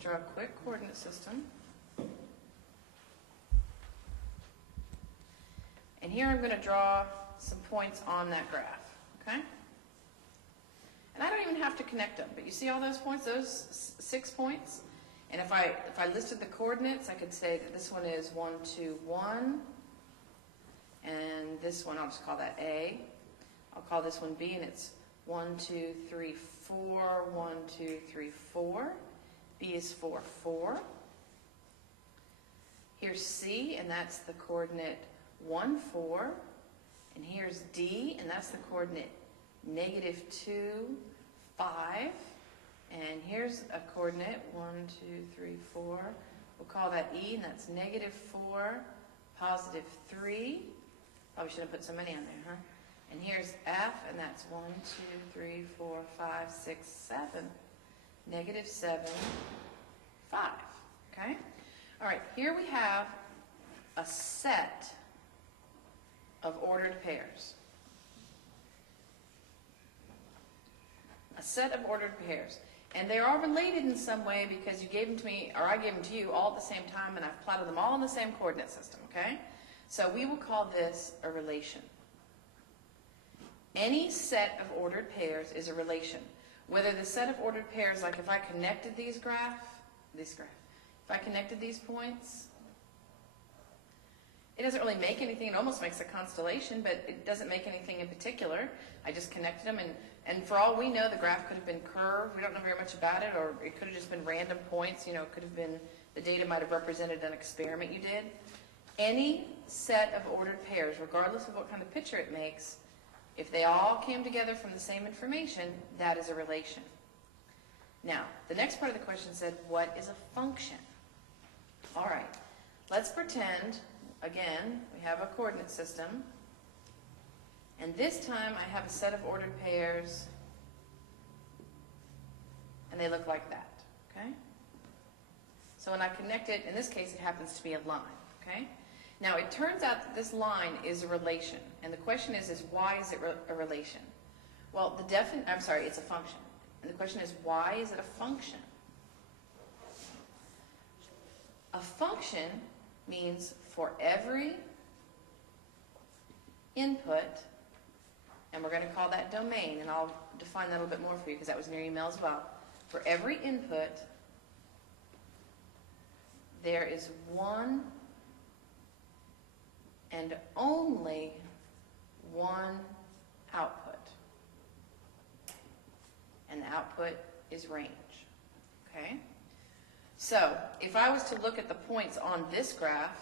draw a quick coordinate system. And here I'm going to draw some points on that graph, okay? And I don't even have to connect them, but you see all those points, those 6 points? And if I listed the coordinates, I could say that this one is 1, 2, 1, and this one, I'll just call that A. I'll call this one B, and it's 1, 2, 3, 4, 1, 2, 3, 4. B is 4, 4. Here's C, and that's the coordinate 1, 4. And here's D, and that's the coordinate negative 2, 5. And here's a coordinate 1, 2, 3, 4. We'll call that E, and that's negative 4, positive 3. Probably should have put so many on there, huh? And here's F, and that's 1, 2, 3, 4, 5, 6, 7. Negative 7, 5. Okay? All right, here we have a set of ordered pairs. A set of ordered pairs. And they are related in some way because you gave them to me, or I gave them to you all at the same time, and I've plotted them all in the same coordinate system, okay? So we will call this a relation. Any set of ordered pairs is a relation. Whether the set of ordered pairs, like if I connected if I connected these points, it doesn't really make anything. It almost makes a constellation, but it doesn't make anything in particular. I just connected them, and for all we know, the graph could have been curved. We don't know very much about it, or it could have just been random points. You know, it could have been, the data might have represented an experiment you did. Any set of ordered pairs, regardless of what kind of picture it makes, if they all came together from the same information, that is a relation. Now, the next part of the question said, what is a function? All right, let's pretend, again, we have a coordinate system, and this time I have a set of ordered pairs, and they look like that, okay? So when I connect it, in this case it happens to be a line, okay? Now it turns out that this line is a relation, and the question is why is it a relation? Well, it's a function. And the question is, why is it a function? A function means for every input, and we're going to call that domain, and I'll define that a little bit more for you because that was in your email as well. For every input, there is one and only one output. And the output is range. Okay? So, if I was to look at the points on this graph,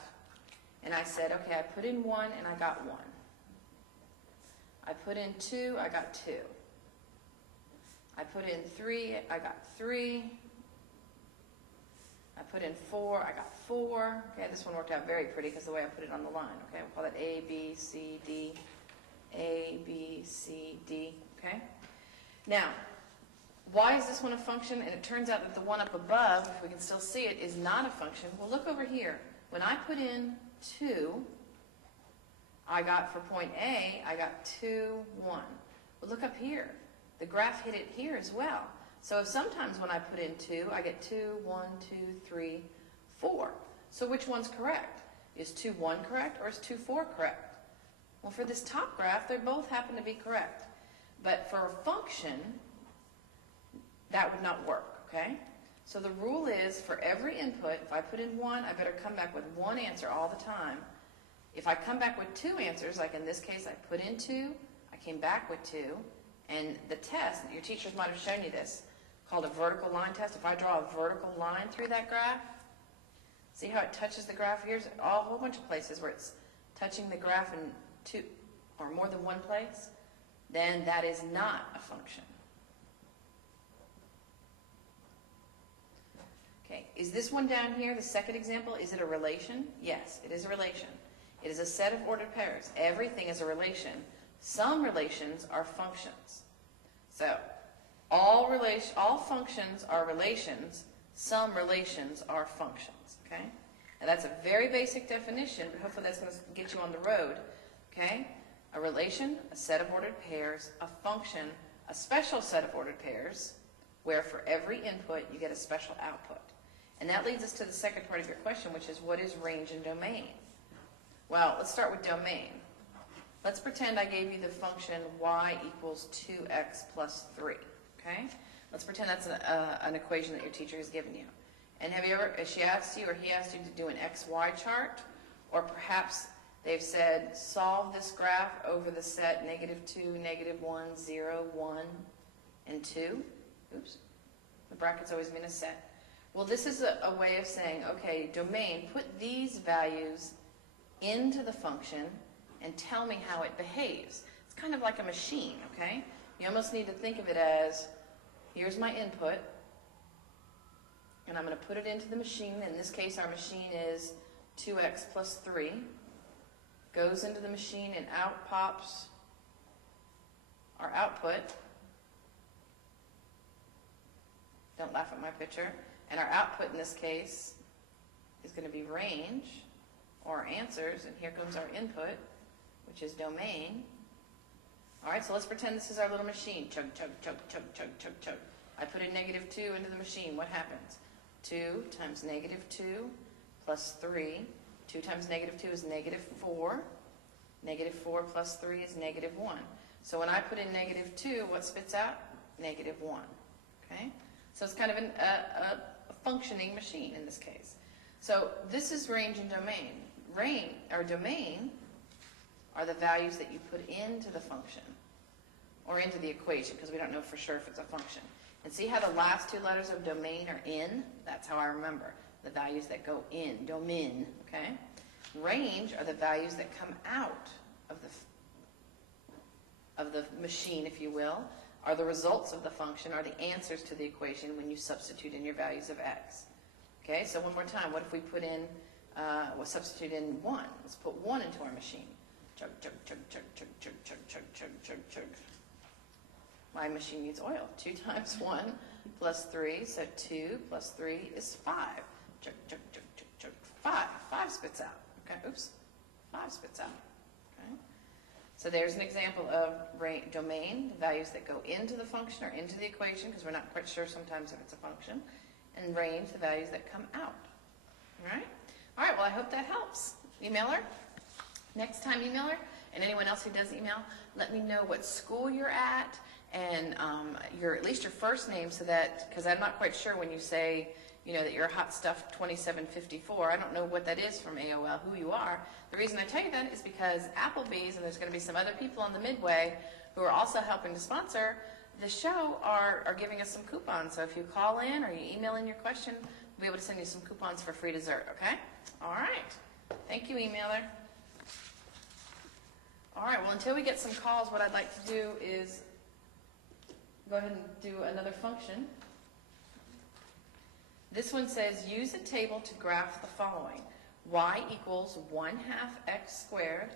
and I said, okay, I put in 1 and I got 1. I put in 2, I got 2. I put in 3, I got 3. I put in 4, I got 4. Okay, this one worked out very pretty because the way I put it on the line. Okay, we'll call that A, B, C, D. A, B, C, D. Okay? Now, why is this one a function? And it turns out that the one up above, if we can still see it, is not a function. Well, look over here. When I put in 2, I got, for point A, I got 2, 1. Well, look up here. The graph hit it here as well. So sometimes when I put in 2, I get 2, 1, 2, 3, 4. So which one's correct? Is 2, 1 correct, or is 2, 4 correct? Well, for this top graph, they both happen to be correct. But for a function, that would not work, okay? So the rule is, for every input, if I put in 1, I better come back with one answer all the time. If I come back with 2 answers, like in this case, I put in 2, I came back with 2, and the test, your teachers might have shown you this, called a vertical line test. If I draw a vertical line through that graph, see how it touches the graph? Here's a whole bunch of places where it's touching the graph in 2 or more than one place. Then that is not a function. Okay, is this one down here, the second example, is it a relation? Yes, it is a relation. It is a set of ordered pairs. Everything is a relation. Some relations are functions. So, all functions are relations. Some relations are functions, okay? Now that's a very basic definition, but hopefully that's going to get you on the road, okay? A relation, a set of ordered pairs, a function, a special set of ordered pairs, where for every input you get a special output. And that leads us to the second part of your question, which is what is range and domain? Well, let's start with domain. Let's pretend I gave you the function y equals 2x plus 3, okay? Let's pretend that's an equation that your teacher has given you. And has she asked you or he asked you to do an XY chart? Or perhaps they've said, solve this graph over the set -2, -1, 0, 1, and 2. Oops, the brackets always mean a set. Well, this is a way of saying, okay, domain, put these values into the function and tell me how it behaves. It's kind of like a machine, okay? You almost need to think of it as, here's my input, and I'm going to put it into the machine. In this case, our machine is 2x plus 3. Goes into the machine and out pops our output. Don't laugh at my picture. And our output in this case is going to be range, or answers, and here comes our input, which is domain. All right, so let's pretend this is our little machine. Chug, chug, chug, chug, chug, chug, chug. I put a -2 into the machine. What happens? 2 times -2 plus 3. 2 times -2 is -4. -4 plus 3 is -1. So when I put in -2, what spits out? -1. Okay? So it's kind of a functioning machine in this case. So this is range and domain. Range, or domain, are the values that you put into the function or into the equation, because we don't know for sure if it's a function. And see how the last two letters of domain are in? That's how I remember the values that go in, domain, okay? Range are the values that come out of the machine, if you will, are the results of the function, are the answers to the equation when you substitute in your values of x. Okay, so one more time, what if we put in, we'll substitute in 1. Let's put 1 into our machine. Chug, chug, chug, chug, chug, chug, chug, chug, chug, chug, chug. My machine needs oil. 2 times 1 plus 3, so 2 plus 3 is 5. Chug, chug, chug, chug, chug, 5. 5 spits out. Okay, oops, 5 spits out. Okay, so there's an example of domain, the values that go into the function or into the equation, because we're not quite sure sometimes if it's a function, and range, the values that come out. All right? All right, well, I hope that helps. Emailer, next time emailer, and anyone else who does email, let me know what school you're at and at least your first name, so that, because I'm not quite sure when you say, you know, that you're Hot Stuff 2754. I don't know what that is from AOL, who you are. The reason I tell you that is because Applebee's, and there's going to be some other people on the Midway who are also helping to sponsor the show, are giving us some coupons. So if you call in or you email in your question, we'll be able to send you some coupons for free dessert, okay? All right. Thank you, emailer. All right, well, until we get some calls, what I'd like to do is go ahead and do another function. This one says, use a table to graph the following. Y equals 1/2 x squared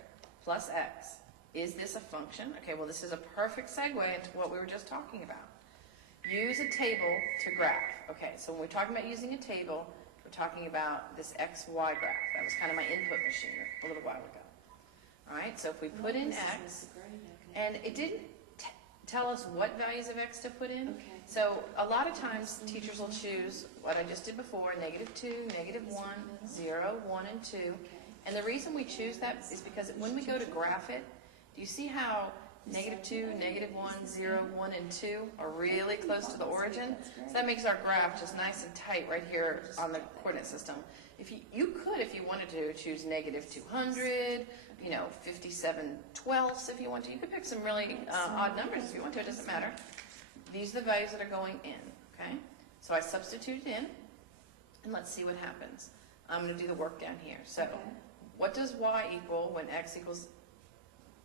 plus x. Is this a function? Okay, well, this is a perfect segue into what we were just talking about. Use a table to graph. Okay, so when we're talking about using a table, we're talking about this XY graph. That was kind of my input machine a little while ago. All right, so if we put in x, and it didn't tell us what values of x to put in. Okay. So a lot of times teachers will choose what I just did before, -2, -1, 0, 1, and 2. Okay. And the reason we choose that is because when we go to graph it, do you see how -2, -1, 0, 1, and 2 are really close to the origin? So that makes our graph just nice and tight right here on the coordinate system. If you could, if you wanted to, choose -200, 57/12 if you want to. You could pick some really odd numbers if you want to. It doesn't matter. These are the values that are going in. Okay. So I substitute in, and let's see what happens. I'm going to do the work down here. So, what does y equal when x equals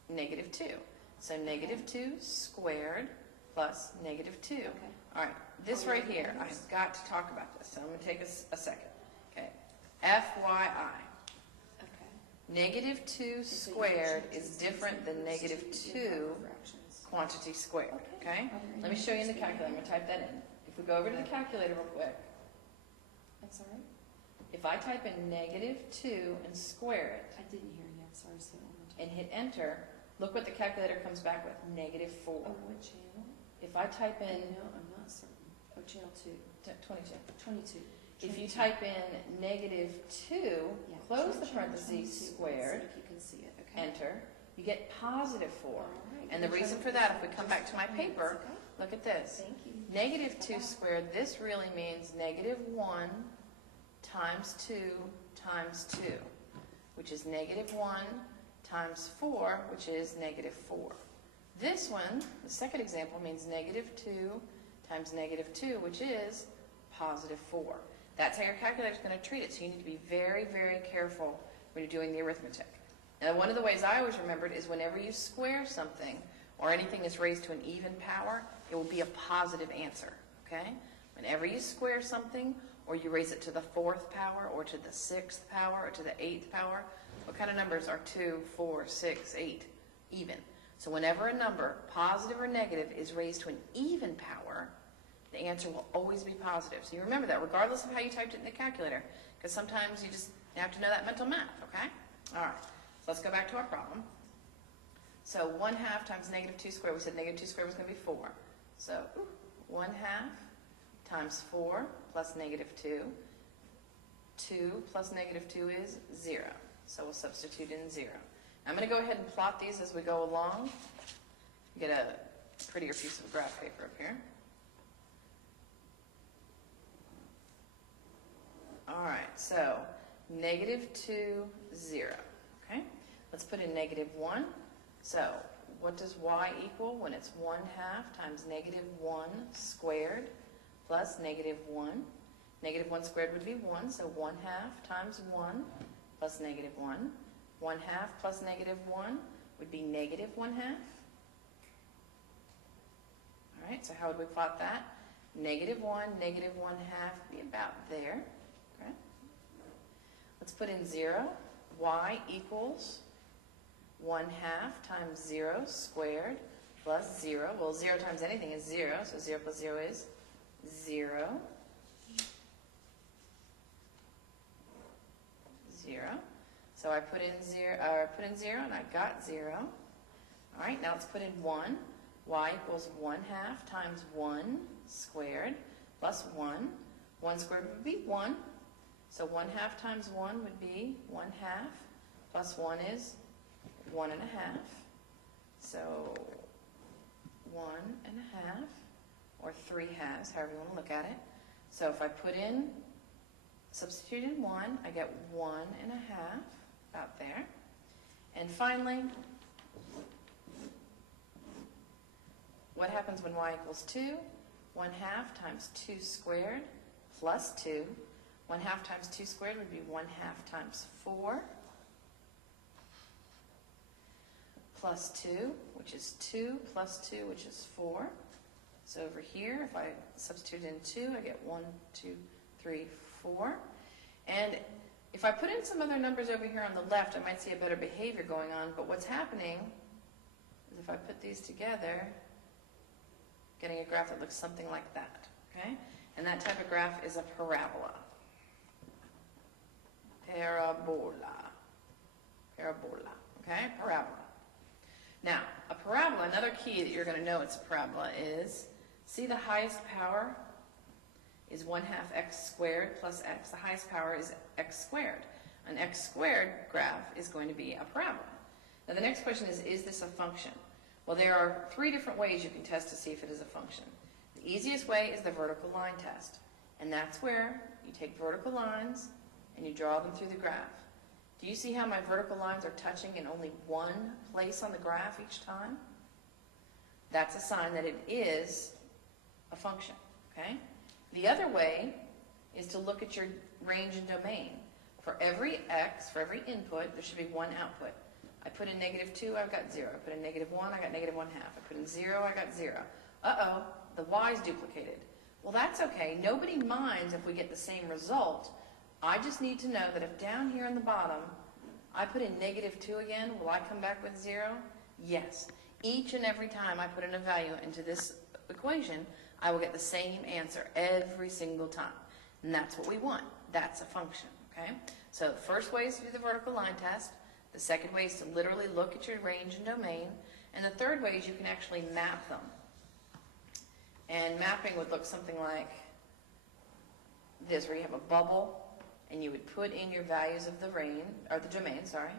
-2? So -2 squared plus -2. Okay. All right. This right here, I've got to talk about this. So I'm going to take a second. Okay. FYI. -2 squared is different than -2 quantity squared, okay? Let me show you in the calculator. I'm going to type that in. If we go over to the calculator real quick. That's all right. If I type in -2 and square it I didn't hear you. I'm sorry. Say it one more time. and hit enter, look what the calculator comes back with, -4. Oh, what channel? If I type in No, I'm not certain. Oh, channel 2. 22. 22. If you type in -2, Yeah, close change the to parentheses 22. Let's squared, see if you can see it, okay? enter, you get +4. All right, And the you can reason show for it- that, if we come back to my Yes, paper, okay. look at this. Thank you. -2 squared, this really means -1 times 2 times 2, which is -1 times 4, which is -4. This one, the second example, means -2 times -2, which is +4. That's how your calculator is going to treat it, so you need to be very, very careful when you're doing the arithmetic. Now, one of the ways I always remembered is whenever you square something or anything is raised to an even power, it will be a positive answer, okay? Whenever you square something or you raise it to the 4th power or to the 6th power or to the 8th power, what kind of numbers are 2, 4, 6, 8? Even. So whenever a number, positive or negative, is raised to an even power, the answer will always be positive. So you remember that regardless of how you typed it in the calculator, because sometimes you just have to know that mental math, okay? All right, so let's go back to our problem. So 1/2 times -2 squared, we said -2 squared was going to be 4. So 1/2 times 4 plus -2. 2 plus -2 is 0. So we'll substitute in 0. I'm going to go ahead and plot these as we go along. Get a prettier piece of graph paper up here. All right, so -2, 0. Okay, let's put in -1. So what does y equal when it's 1/2 times -1 squared plus -1? -1 squared would be 1, so 1/2 times 1 plus -1. 1/2 plus -1 would be -1/2. All right, so how would we plot that? -1, -1/2 would be about there. Okay. Let's put in 0. Y equals 1/2 times 0 squared plus 0. Well, 0 times anything is 0, so 0 plus 0 is 0. 0. So I put in 0 and I got 0. All right, now let's put in 1. Y equals 1/2 times 1 squared plus 1. 1 squared would be 1. So 1/2 times 1 would be 1/2 plus 1 is 1.5. So 1.5 or 3/2, however you want to look at it. So if I substitute in 1, I get 1.5 out there. And finally, what happens when y equals 2? 1/2 times 2 squared plus 2. 1/2 times 2 squared would be 1/2 times 4 plus 2, which is 2 plus 2, which is 4. So over here, if I substitute in 2, I get 1, 2, 3, 4. And if I put in some other numbers over here on the left, I might see a better behavior going on. But what's happening is if I put these together, getting a graph that looks something like that, okay? And that type of graph is a parabola. Parabola, okay? Parabola. Now, a parabola, another key that you're going to know it's a parabola is, see the highest power is 1/2 x squared plus x. The highest power is x squared. An x squared graph is going to be a parabola. Now the next question is this a function? Well, there are 3 different ways you can test to see if it is a function. The easiest way is the vertical line test. And that's where you take vertical lines and you draw them through the graph. Do you see how my vertical lines are touching in only one place on the graph each time? That's a sign that it is a function, okay? The other way is to look at your range and domain. For every x, for every input, there should be one output. I put in -2, I've got 0. I put in -1, I got -1/2. I put in 0, I got 0. Uh-oh, the y is duplicated. Well, that's okay. Nobody minds if we get the same result. I just need to know that if down here in the bottom, I put in -2 again, will I come back with 0? Yes. Each and every time I put in a value into this equation, I will get the same answer every single time. And that's what we want. That's a function, okay? So the first way is to do the vertical line test. The second way is to literally look at your range and domain. And the third way is you can actually map them. And mapping would look something like this, where you have a bubble, and you would put in your values of the domain, sorry.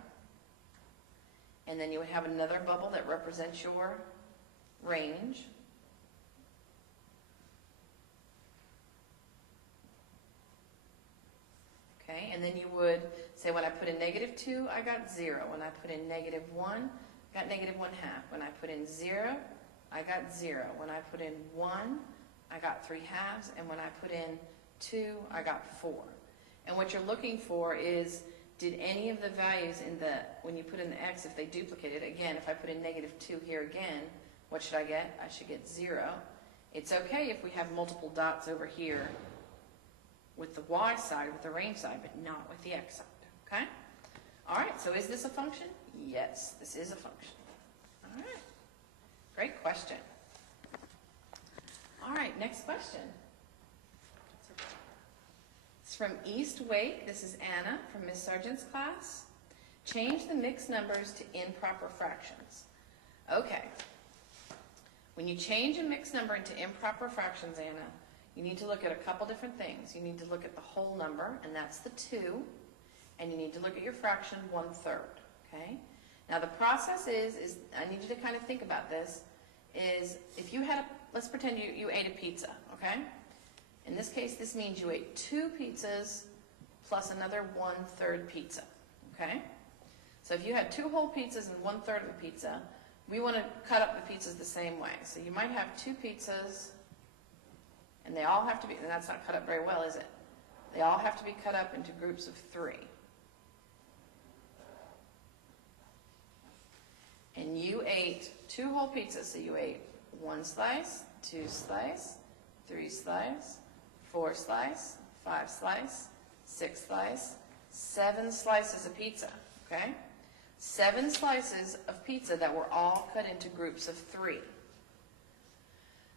And then you would have another bubble that represents your range. Okay, and then you would say when I put in -2, I got 0. When I put in -1, I got -1/2. When I put in 0, I got 0. When I put in 1, I got 3/2. And when I put in 2, I got 4. And what you're looking for is, did any of the values when you put in the x, if they duplicated, again, if I put in -2 here again, what should I get? I should get 0. It's okay if we have multiple dots over here with the y side, with the range side, but not with the x side, okay? All right, so is this a function? Yes, this is a function. All right, great question. All right, next question. It's from East Wake. This is Anna from Miss Sargent's class. Change the mixed numbers to improper fractions. Okay. When you change a mixed number into improper fractions, Anna, you need to look at a couple different things. You need to look at the whole number, and that's the 2, and you need to look at your fraction 1/3, okay? Now the process is I need you to kind of think about this, is if you had let's pretend you ate a pizza, okay? In this case, this means you ate 2 pizzas plus another 1/3 pizza, okay? So if you had 2 whole pizzas and 1/3 of a pizza, we want to cut up the pizzas the same way. So you might have 2 pizzas, and they all have to be, and that's not cut up very well, is it? They all have to be cut up into groups of 3. And you ate 2 whole pizzas, so you ate 1 slice, 2 slice, 3 slice, 4 slice, 5 slice, 6 slice, 7 slices of pizza, okay? 7 slices of pizza that were all cut into groups of 3.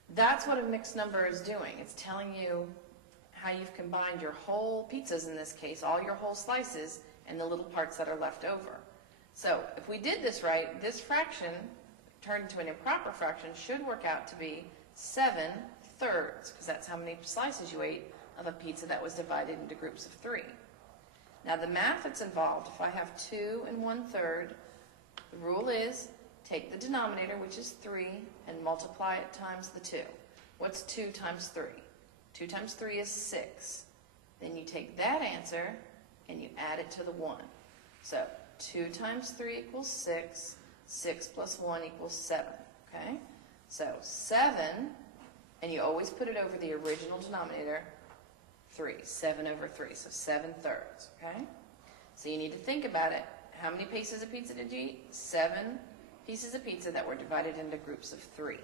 That's what a mixed number is doing. It's telling you how you've combined your whole pizzas, in this case, all your whole slices, and the little parts that are left over. So if we did this right, this fraction, turned into an improper fraction, should work out to be 7/3, because that's how many slices you ate of a pizza that was divided into groups of 3. Now the math that's involved, if I have 2 and 1/3, the rule is take the denominator, which is 3, and multiply it times the 2. What's 2 times 3? 2 times 3 is 6. Then you take that answer and you add it to the 1. So 2 times 3 equals 6. 6 plus 1 equals 7. Okay? So 7, and you always put it over the original denominator, 3. 7/3. So 7/3. Okay? So you need to think about it. How many pieces of pizza did you eat? 7 pieces of pizza that were divided into groups of 3.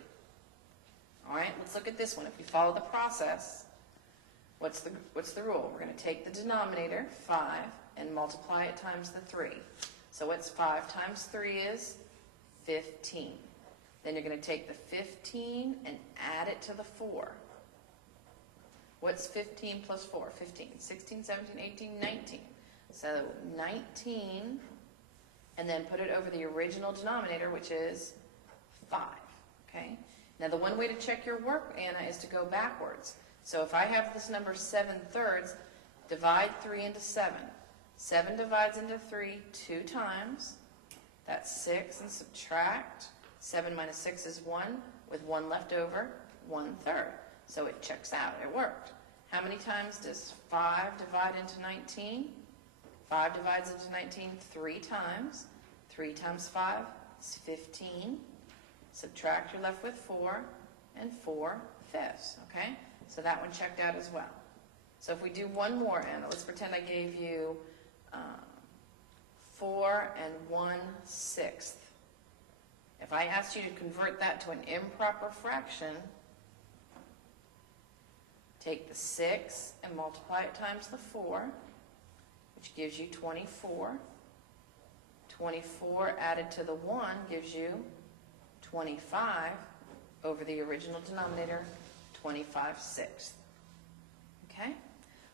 All right, let's look at this one. If we follow the process, what's the rule? We're going to take the denominator, 5, and multiply it times the 3. So what's 5 times 3 is 15. Then you're going to take the 15 and add it to the 4. What's 15 plus 4? 15. 16, 17, 18, 19. So 19, and then put it over the original denominator, which is 5. Okay? Now the one way to check your work, Anna, is to go backwards. So if I have this number 7/3, divide 3 into 7. 7 divides into 3 2 times. That's 6, and subtract. 7 minus 6 is 1, with 1 left over, 1/3. So it checks out. It worked. How many times does 5 divide into 19? 5 divides into 19 3 times. 3 times 5 is 15. Subtract, you're left with 4, and 4/5. Okay? So that one checked out as well. So if we do one more, Anna, let's pretend I gave you 4 and 1/6. If I asked you to convert that to an improper fraction, take the 6 and multiply it times the 4, which gives you 24. 24 added to the 1 gives you 25 over the original denominator, 25/6. Okay?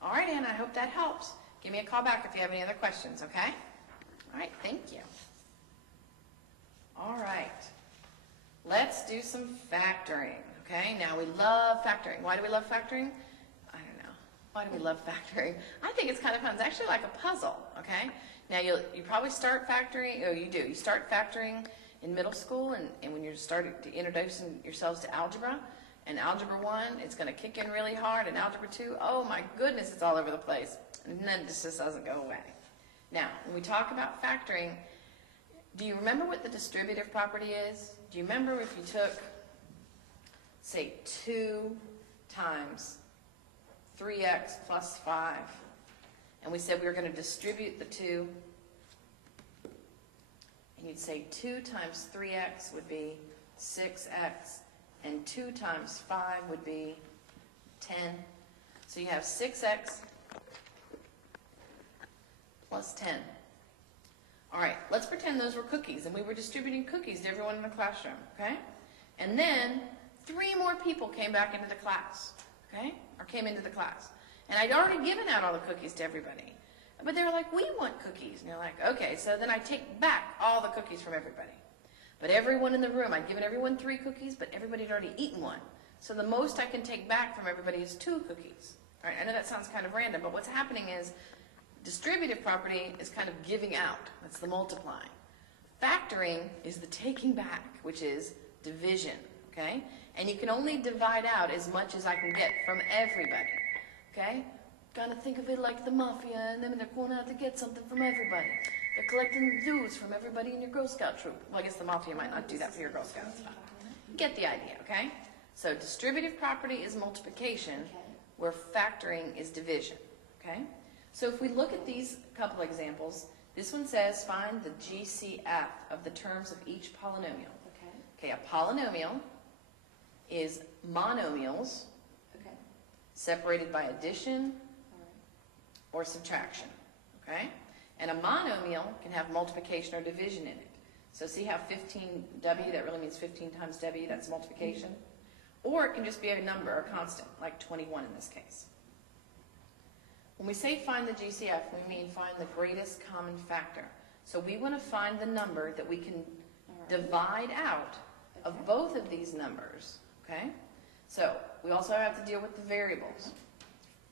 All right, Anna, I hope that helps. Give me a call back if you have any other questions, okay? All right, thank you. All right. Let's do some factoring, okay? Now, we love factoring. Why do we love factoring? I don't know. Why do we love factoring? I think it's kind of fun. It's actually like a puzzle, okay? Now, you probably start factoring, you do. You start factoring in middle school, and when you're starting to introducing yourselves to algebra, and Algebra 1, it's going to kick in really hard, and Algebra 2, oh my goodness, it's all over the place. And then it just doesn't go away. Now, when we talk about factoring, do you remember what the distributive property is? Do you remember if you took, say, 2 times 3x plus 5, and we said we were going to distribute the 2, and you'd say 2 times 3x would be 6x, and 2 times 5 would be 10. So you have 6x plus 10. All right, let's pretend those were cookies, and we were distributing cookies to everyone in the classroom, okay? And then 3 more people came back into the class, okay? Or came into the class. And I'd already given out all the cookies to everybody. But they were like, we want cookies. And you're like, okay, so then I take back all the cookies from everybody. But everyone in the room, I'd given everyone 3 cookies, but everybody had already eaten 1. So the most I can take back from everybody is 2 cookies. All right, I know that sounds kind of random, but what's happening is distributive property is kind of giving out. That's the multiplying. Factoring is the taking back, which is division, okay? And you can only divide out as much as I can get from everybody, okay? Kind of think of it like the mafia, and then they're going out to get something from everybody. They're collecting dues from everybody in your Girl Scout troop. Well, I guess the mafia might not do that for your Girl Scouts. Get the idea, okay? So distributive property is multiplication, where factoring is division, okay? So if we look at these couple examples, this one says find the GCF of the terms of each polynomial. Okay, a polynomial is monomials separated by addition or subtraction, okay? And a monomial can have multiplication or division in it. So see how 15w, that really means 15 times w, that's multiplication? Or it can just be a number, a constant, like 21 in this case. When we say find the GCF, we mean find the greatest common factor. So we want to find the number that we can divide out of both of these numbers, okay? So we also have to deal with the variables.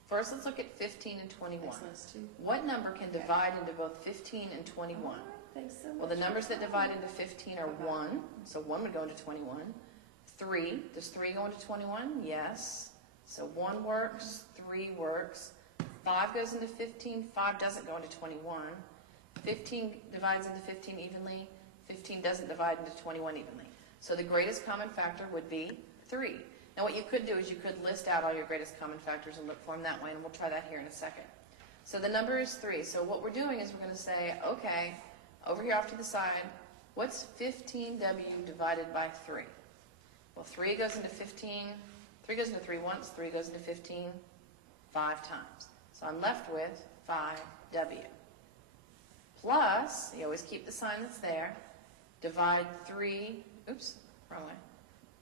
First, let's look at 15 and 21. What number can divide into both 15 and 21? Well, the numbers that divide into 15 are 1, so 1 would go into 21. 3, does 3 go into 21? Yes. So 1 works, 3 works. 5 goes into 15, 5 doesn't go into 21. 15 divides into 15 evenly, 15 doesn't divide into 21 evenly. So the greatest common factor would be 3. Now what you could do is you could list out all your greatest common factors and look for them that way, and we'll try that here in a second. So the number is 3. So what we're doing is we're going to say, okay, over here off to the side, what's 15w divided by 3? Well, 3 goes into 15, 3 goes into 3 once, 3 goes into 15 5 times. So I'm left with 5w. Plus, you always keep the sign that's there, divide 3, oops, wrong way,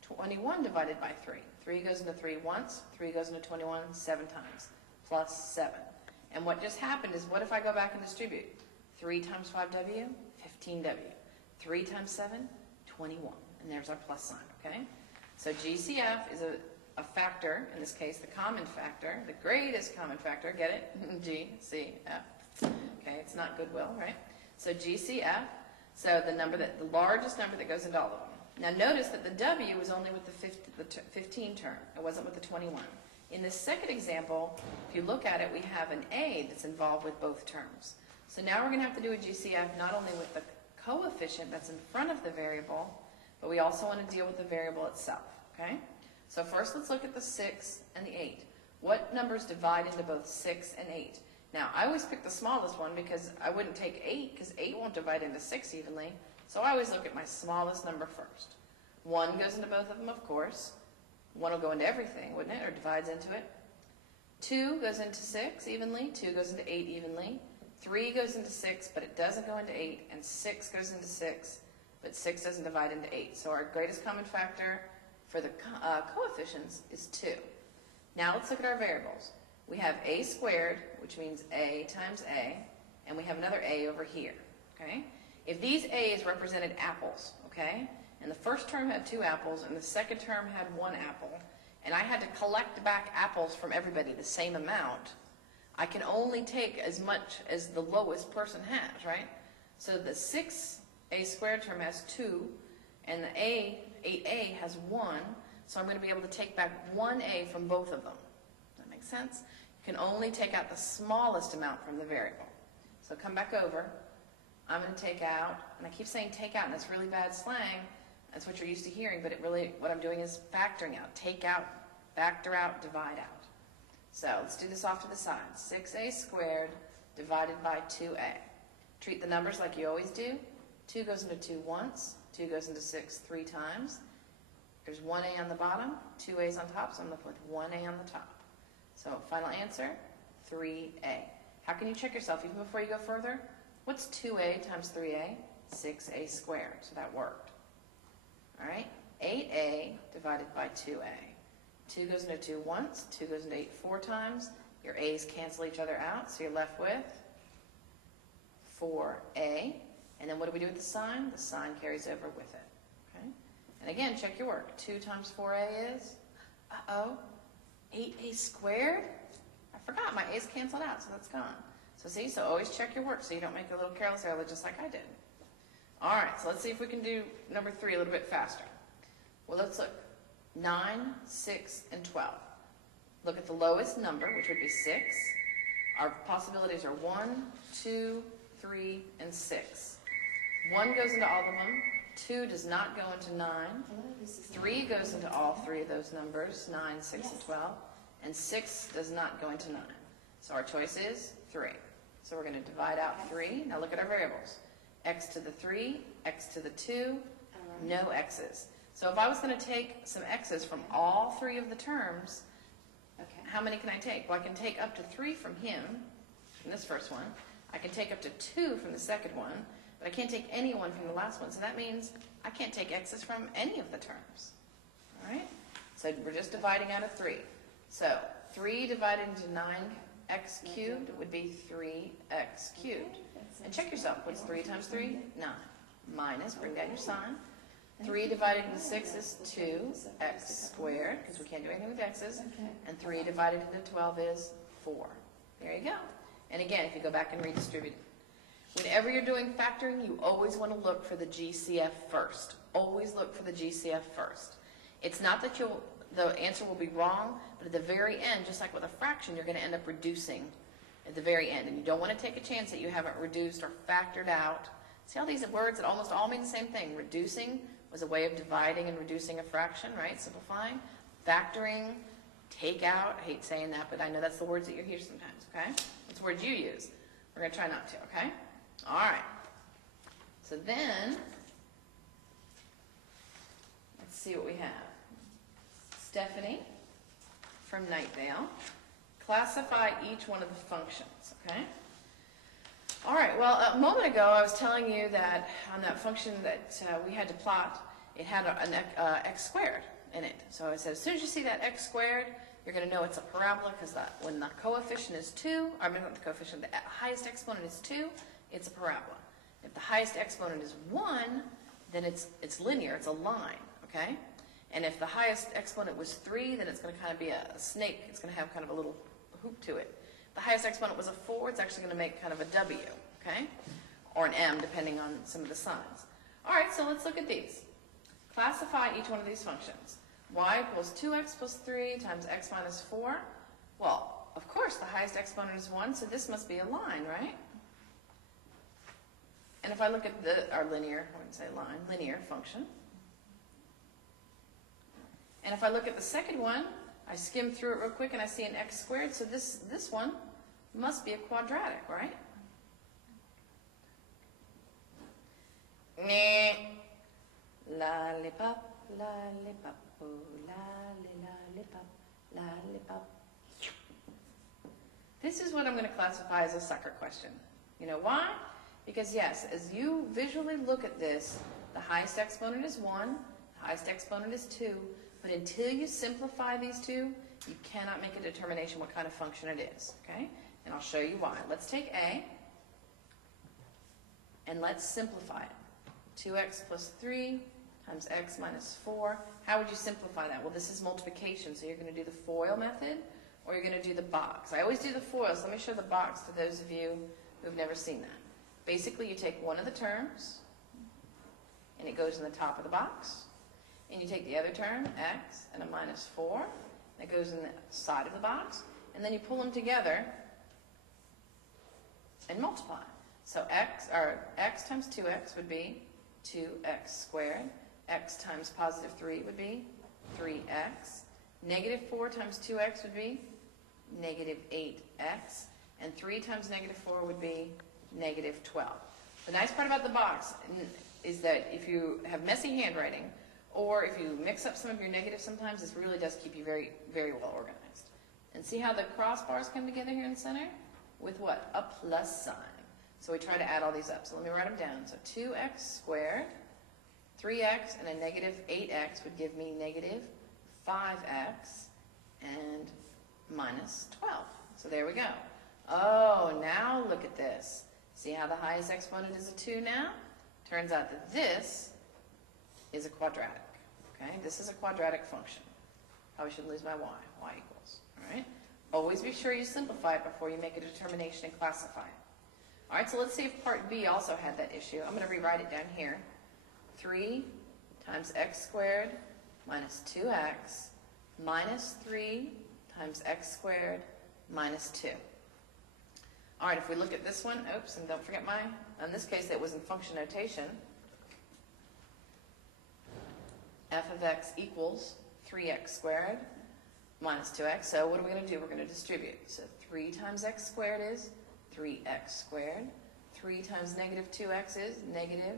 21 divided by 3. 3 goes into 3 once, 3 goes into 21 7 times, plus 7. And what just happened is, what if I go back and distribute? 3 times 5w, 15w. 3 times 7, 21. And there's our plus sign, okay? So GCF is a factor, in this case, the common factor, the greatest common factor, get it? GCF. Okay, it's not goodwill, right? So GCF, so the largest number that goes into all of them. Now notice that the W was only with the 15 term. It wasn't with the 21. In this second example, if you look at it, we have an A that's involved with both terms. So now we're going to have to do a GCF not only with the coefficient that's in front of the variable, but we also want to deal with the variable itself, okay? So first let's look at the 6 and the 8. What numbers divide into both 6 and 8? Now, I always pick the smallest one because I wouldn't take 8, because 8 won't divide into 6 evenly. So I always look at my smallest number first. 1 goes into both of them, of course. 1 will go into everything, wouldn't it, or divides into it. 2 goes into 6 evenly. 2 goes into 8 evenly. 3 goes into 6, but it doesn't go into 8. And 6 goes into 6, but 6 doesn't divide into 8. So our greatest common factor for the coefficients is 2. Now let's look at our variables. We have a squared, which means a times a, and we have another a over here, okay? If these a's represented apples, okay, and the first term had 2 apples and the second term had 1 apple, and I had to collect back apples from everybody, the same amount, I can only take as much as the lowest person has, right? So the 6a squared term has 2, and the 8a has 1, so I'm going to be able to take back 1a from both of them. Does that make sense? You can only take out the smallest amount from the variable. So come back over. I'm going to take out, and I keep saying take out, and it's really bad slang. That's what you're used to hearing, but it really, what I'm doing is factoring out. Take out, factor out, divide out. So let's do this off to the side. 6a squared divided by 2a. Treat the numbers like you always do. 2 goes into 2 once. 2 goes into 6 3 times. There's 1a on the bottom, 2a's on top, so I'm left with 1a on the top. So final answer, 3a. How can you check yourself even before you go further? What's 2a times 3a? 6a squared, so that worked. All right, 8a divided by 2a. 2 goes into 2 once, 2 goes into 8 4 times. Your a's cancel each other out, so you're left with 4a. And then what do we do with the sign? The sign carries over with it. Okay? And again, check your work. 2 times 4a is, 8a squared? I forgot, my a's canceled out, so that's gone. So see, so always check your work so you don't make a little careless error just like I did. All right, so let's see if we can do number 3 a little bit faster. Well, let's look. 9, 6, and 12. Look at the lowest number, which would be 6. Our possibilities are 1, 2, 3, and 6. 1 goes into all of them. 2 does not go into 9. 3 goes into all 3 of those numbers, 9, 6, and 12. And 6 does not go into 9. So our choice is 3. So we're going to divide out 3. Now look at our variables. X to the 3, X to the 2, no X's. So if I was going to take some X's from all 3 of the terms, how many can I take? Well, I can take up to 3 from him, from this first one. I can take up to 2 from the second one, but I can't take any one from the last one. So that means I can't take X's from any of the terms. All right? So we're just dividing out of 3. So 3 divided into 9x cubed would be 3x cubed. And check yourself. What's 3 times 3? 9. Minus, bring down your sign. 3 divided into 6 is 2x squared, because we can't do anything with x's. And 3 divided into 12 is 4. There you go. And again, if you go back and redistribute it. Whenever you're doing factoring, you always want to look for the GCF first. Always look for the GCF first. It's not that the answer will be wrong, but at the very end, just like with a fraction, you're going to end up reducing at the very end. And you don't want to take a chance that you haven't reduced or factored out. See all these words that almost all mean the same thing. Reducing was a way of dividing and reducing a fraction, right? Simplifying. Factoring, take out. I hate saying that, but I know that's the words that you hear sometimes, okay? That's the words you use. We're going to try not to, okay? All right. So then, let's see what we have. Stephanie from Nightvale. Classify each one of the functions, okay? All right, well, a moment ago I was telling you that on that function that we had to plot, it had an x squared in it. So I said, as soon as you see that x squared, you're going to know it's a parabola, because when the coefficient is 2, I mean not the coefficient, the highest exponent is 2, it's a parabola. If the highest exponent is 1, then it's linear, it's a line, okay? And if the highest exponent was 3, then it's going to kind of be a snake. It's going to have kind of a little hoop to it. The highest exponent was a 4, it's actually going to make kind of a W, okay? Or an M, depending on some of the signs. All right, so let's look at these. Classify each one of these functions. Y equals 2x plus 3 times x minus 4. Well, of course, the highest exponent is 1, so this must be a line, right? And if I look at our linear, I wouldn't say line, linear function. And if I look at the second one, I skim through it real quick and I see an x squared, so this one must be a quadratic, right? Meh. Lollipop, lollipop, oh, lollipop, lollipop. This is what I'm going to classify as a sucker question. You know why? Because yes, as you visually look at this, the highest exponent is 1, the highest exponent is 2, but until you simplify these two, you cannot make a determination what kind of function it is, okay? And I'll show you why. Let's take A, and let's simplify it. 2x plus 3 times x minus 4. How would you simplify that? Well, this is multiplication, so you're going to do the FOIL method, or you're going to do the box. I always do the FOIL, so let me show the box to those of you who've never seen that. Basically, you take one of the terms, and it goes in the top of the box. And you take the other term, x, and a minus 4, that goes in the side of the box. And then you pull them together and multiply. So x times 2x would be 2x squared. X times positive 3 would be 3x. Negative 4 times 2x would be negative 8x. And 3 times negative 4 would be negative 12. The nice part about the box is that if you have messy handwriting, or if you mix up some of your negatives sometimes, this really does keep you very, very well organized. And see how the crossbars come together here in the center? With what? A plus sign. So we try to add all these up. So let me write them down. So 2x squared, 3x, and a negative 8x would give me negative 5x and minus 12. So there we go. Oh, now look at this. See how the highest exponent is a 2 now? Turns out that this is a quadratic. Okay, this is a quadratic function. Probably shouldn't lose my y. Y equals. All right. Always be sure you simplify it before you make a determination and classify it. All right. So let's see if part B also had that issue. I'm going to rewrite it down here. 3 times x squared minus 2x minus 3 times x squared minus 2. All right. If we look at this one, oops, and don't forget in this case, it was in function notation. F of x equals 3x squared minus 2x. So what are we going to do? We're going to distribute. So 3 times x squared is 3x squared. 3 times negative 2x is negative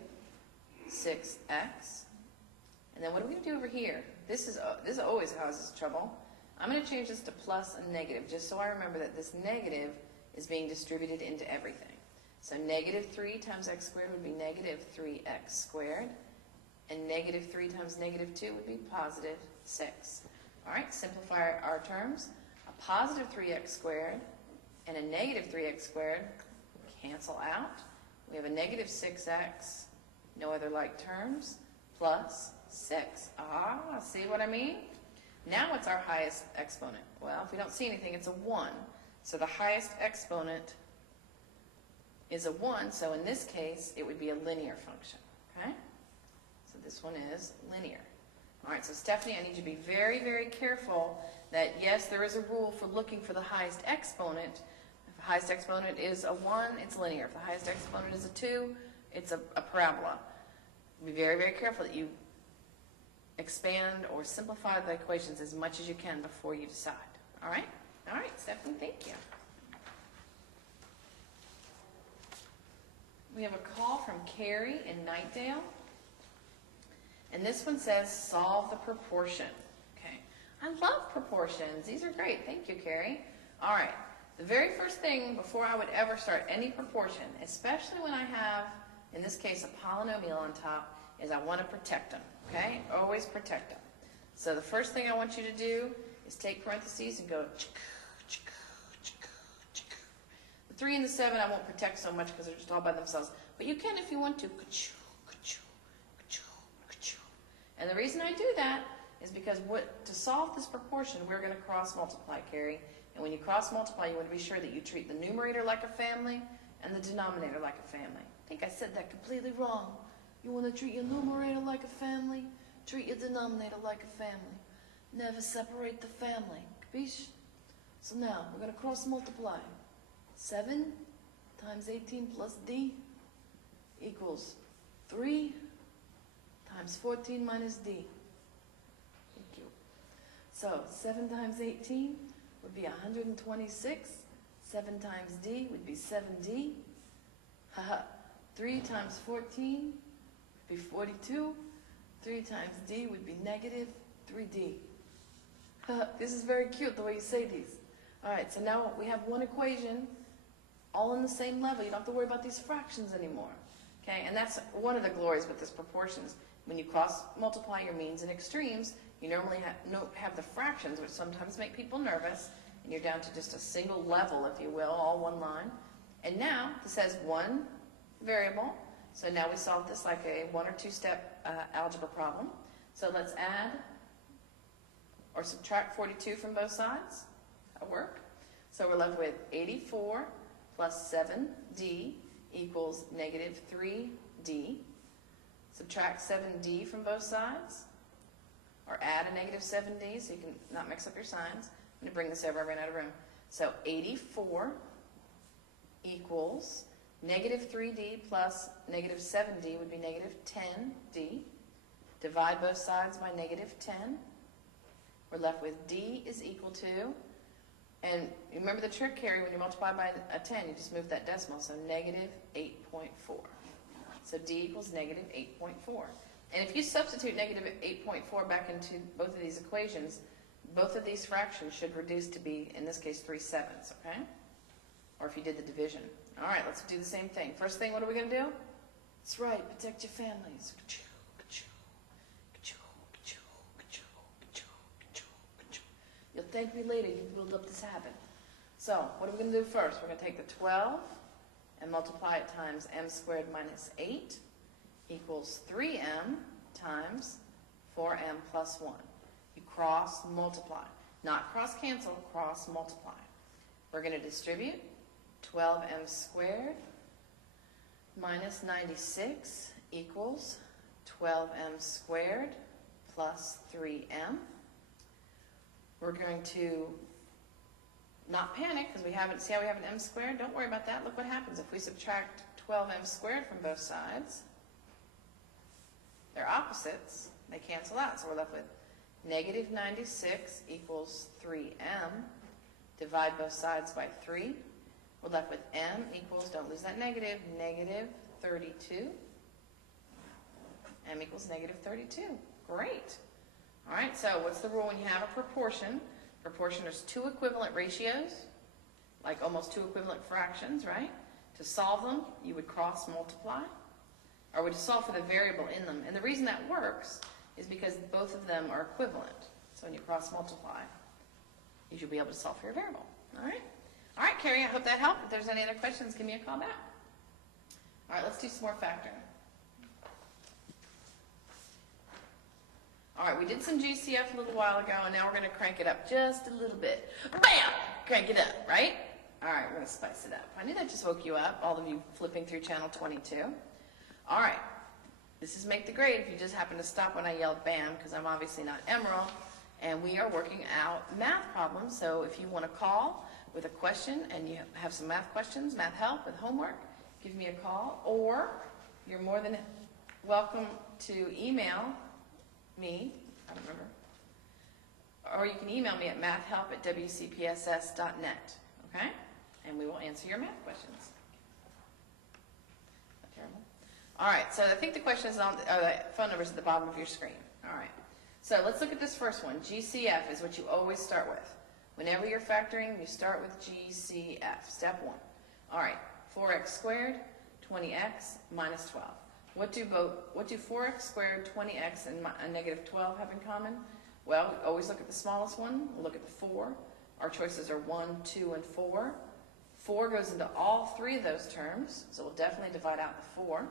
6x. And then what are we going to do over here? This always causes trouble. I'm going to change this to plus and negative, just so I remember that this negative is being distributed into everything. So negative 3 times x squared would be negative 3x squared. And negative 3 times negative 2 would be positive 6. All right, simplify our terms. A positive 3x squared and a negative 3x squared cancel out. We have a negative 6x, no other like terms, plus 6. Ah, see what I mean? Now what's our highest exponent? Well, if we don't see anything, it's a 1. So the highest exponent is a 1, so in this case, it would be a linear function. Okay? So this one is linear. All right, so Stephanie, I need you to be very, very careful that, yes, there is a rule for looking for the highest exponent. If the highest exponent is a 1, it's linear. If the highest exponent is a 2, it's a parabola. Be very, very careful that you expand or simplify the equations as much as you can before you decide. All right? All right, Stephanie, thank you. We have a call from Carrie in Nightdale. And this one says, solve the proportion. Okay. I love proportions. These are great. Thank you, Carrie. All right. The very first thing before I would ever start any proportion, especially when I have, in this case, a polynomial on top, is I want to protect them. Okay? Always protect them. So the first thing I want you to do is take parentheses and go the 3 and the 7 I won't protect so much because they're just all by themselves. But you can if you want to. And the reason I do that is because to solve this proportion, we're going to cross multiply, Carrie. And when you cross multiply, you want to be sure that you treat the numerator like a family and the denominator like a family. I think I said that completely wrong. You want to treat your numerator like a family, treat your denominator like a family. Never separate the family. Capiche? So now, we're going to cross multiply. 7 times 18 plus d equals 3 times 14 minus d. Thank you. So 7 times 18 would be 126. 7 times d would be 7d. Haha. 3 times 14 would be 42. 3 times d would be negative 3d. This is very cute the way you say these. All right, so now we have one equation all on the same level. You don't have to worry about these fractions anymore. Okay, and that's one of the glories with this proportions. When you cross multiply your means and extremes, you normally have the fractions, which sometimes make people nervous, and you're down to just a single level, if you will, all one line. And now this has one variable, So now we solved this like a 1 or 2 step algebra problem. So let's add or subtract 42 from both sides. That'll work. So we're left with 84 plus 7d equals negative 3d. Subtract 7d from both sides, or add a negative 7d so you can not mix up your signs. I'm going to bring this over, I ran out of room. So 84 equals negative 3d plus negative 7d would be negative 10d. Divide both sides by negative 10. We're left with d is equal to, and you remember the trick, Carrie, when you multiply by a 10, you just move that decimal, so negative 8.4. So d equals negative 8.4. And if you substitute negative 8.4 back into both of these equations, both of these fractions should reduce to be, in this case, 3/7, okay? Or if you did the division. All right, let's do the same thing. First thing, what are we going to do? That's right, protect your families. You'll thank me later, you build up this habit. So, what are we going to do first? We're going to take the 12 and multiply it times m squared minus 8 equals 3m times 4m plus 1. You cross multiply. Not cross cancel, cross multiply. We're going to distribute 12m squared minus 96 equals 12m squared plus 3m. We're going to not panic because we haven't, see how we have an m squared? Don't worry about that. Look what happens if we subtract 12m squared from both sides. They're opposites. They cancel out. So we're left with negative 96 equals 3m. Divide both sides by 3. We're left with m equals, don't lose that negative, negative 32. M equals negative 32. Great. All right, so what's the rule when you have a proportion? Proportion is 2 equivalent ratios, like almost 2 equivalent fractions, right? To solve them, you would cross multiply, or would solve for the variable in them. And the reason that works is because both of them are equivalent. So when you cross multiply, you should be able to solve for your variable. All right? All right, Carrie, I hope that helped. If there's any other questions, give me a call back. All right, let's do some more factoring. All right, we did some GCF a little while ago, and now we're going to crank it up just a little bit. Bam! Crank it up, right? All right, we're going to spice it up. I knew that just woke you up, all of you flipping through channel 22. All right, this is Make the Grade. If you just happen to stop when I yelled BAM, because I'm obviously not Emerald, and we are working out math problems. So if you want to call with a question and you have some math questions, math help with homework, give me a call, or you're more than welcome to email me, I don't remember, or you can email me at mathhelp@wcpss.net, okay? And we will answer your math questions. Not terrible. All right, so I think the question is on, the phone number is at the bottom of your screen. All right, so let's look at this first one. GCF is what you always start with. Whenever you're factoring, you start with GCF, step 1. All right, 4x squared, 20x, minus 12. What do 4x squared, 20x, and negative 12 have in common? Well, we always look at the smallest one. We'll look at the 4. Our choices are 1, 2, and 4. 4 goes into all 3 of those terms, so we'll definitely divide out the 4.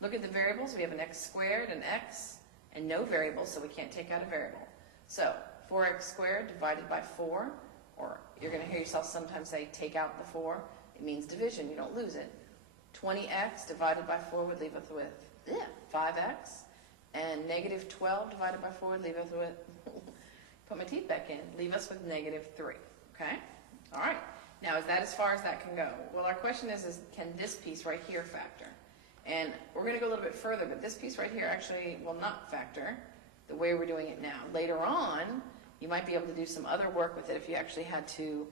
Look at the variables. We have an x squared, an x, and no variables, so we can't take out a variable. So 4x squared divided by 4, or you're going to hear yourself sometimes say take out the 4. It means division. You don't lose it. 20x divided by 4 would leave us with 5x, and negative 12 divided by 4 would leave us with, put my teeth back in, leave us with negative 3, okay? All right, now is that as far as that can go? Well, our question is can this piece right here factor? And we're going to go a little bit further, but this piece right here actually will not factor the way we're doing it now. Later on, you might be able to do some other work with it if you actually had to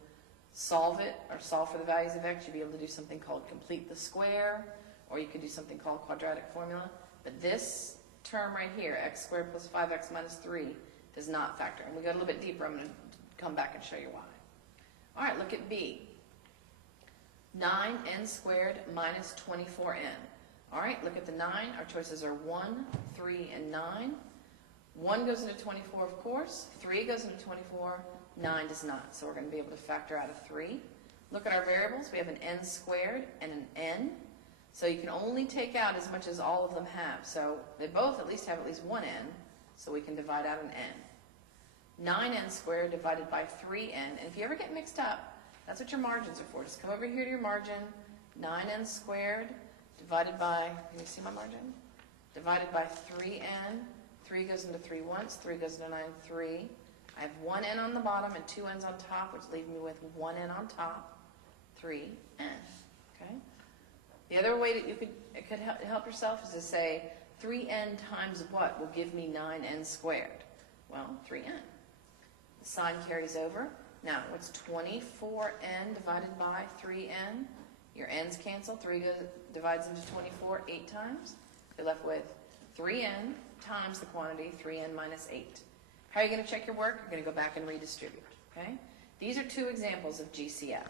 solve it or solve for the values of x. You'd be able to do something called complete the square, or you could do something called quadratic formula. But this term right here, x squared plus 5x minus 3, does not factor. And we go a little bit deeper. I'm going to come back and show you why. All right, look at B. 9n squared minus 24n. All right, look at the 9. Our choices are 1, 3, and 9. 1 goes into 24, of course. 3 goes into 24. 9 does not, so we're going to be able to factor out a 3. Look at our variables. We have an n squared and an n. So you can only take out as much as all of them have. So they both at least have at least one n, so we can divide out an n. 9n squared divided by 3n, and if you ever get mixed up, that's what your margins are for. Just come over here to your margin, 9n squared divided by, can you see my margin? Divided by 3n, 3 goes into 3 once, 3 goes into 9, 3. I have one n on the bottom and two n's on top, which leaves me with one n on top, 3n, okay? The other way that you could help yourself is to say 3n times what will give me 9n squared? Well, 3n. The sign carries over. Now, what's 24n divided by 3n? Your n's cancel. 3 divides into 24 8 times. You're left with 3n times the quantity, 3n minus 8. How are you going to check your work? You're going to go back and redistribute, okay? These are two examples of GCF.